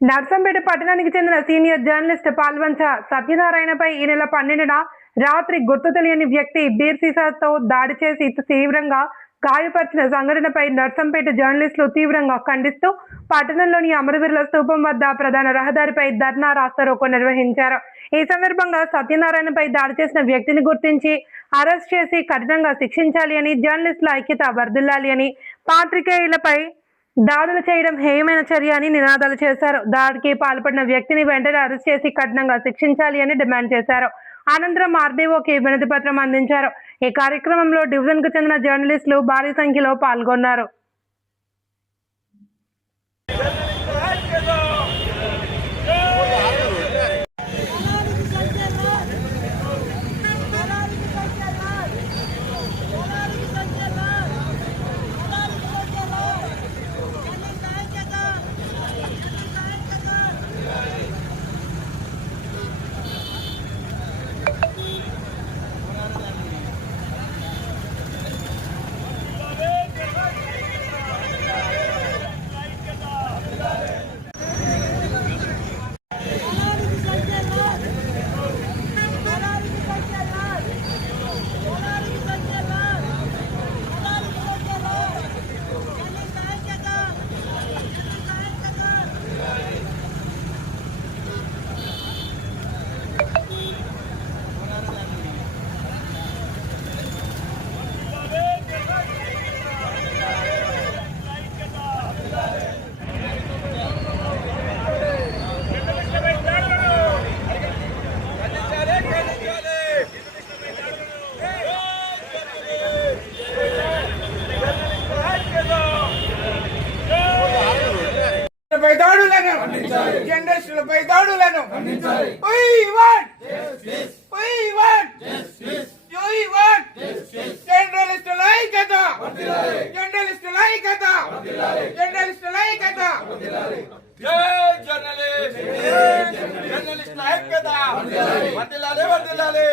నర్సంపేట పట్టణానికి చెందిన senior journalist Palvancha సత్యనారాయణపై ఈ నెల 12న రాత్రి గుర్తు తెలియని వ్యక్తి బీర్ సీసాతో దాడి చేసి తీవ్రంగా గాయపరిచిన సంఘటనపై నర్సంపేట జర్నలిస్టులు తీవ్రంగా ఖండిస్తూ పట్టణంలోని అమరవీరుల స్తూపం వద్ద ప్రధాన రహదారిపై ధర్నా రాస్తారోకో నిర్వహించారు. ఈ సందర్భంగా సత్యనారాయణపై దాడి చేసిన వ్యక్తిని గుర్తించి అరెస్ట్ చేసి కఠినంగా శిక్షించాలి అని, జర్నలిస్టుల ఐక్యత వర్ధిల్లాలి అని, పాత్రికేయులపై దాడులు చేయడం హేయమైన చర్య అని నినాదాలు చేశారు. దాడికి పాల్పడిన వ్యక్తిని వెంటనే అరెస్ట్ చేసి కఠినంగా శిక్షించాలి అని డిమాండ్ చేశారు. అనంతరం ఆర్డీఓకి వినతి పత్రం అందించారు. ఈ కార్యక్రమంలో డివిజన్ కు చెందిన జర్నలిస్టులు భారీ సంఖ్యలో పాల్గొన్నారు. జర్నలిస్టులపై దాడులను జర్నలిస్టుల ఐక్యత, జర్నలిస్టుల ఐక్యత, జర్నలిస్టుల ఐక్యత, జర్నలిస్టుల ఐక్యత వర్ధిల్లాలి, వర్ధిల్లాలి.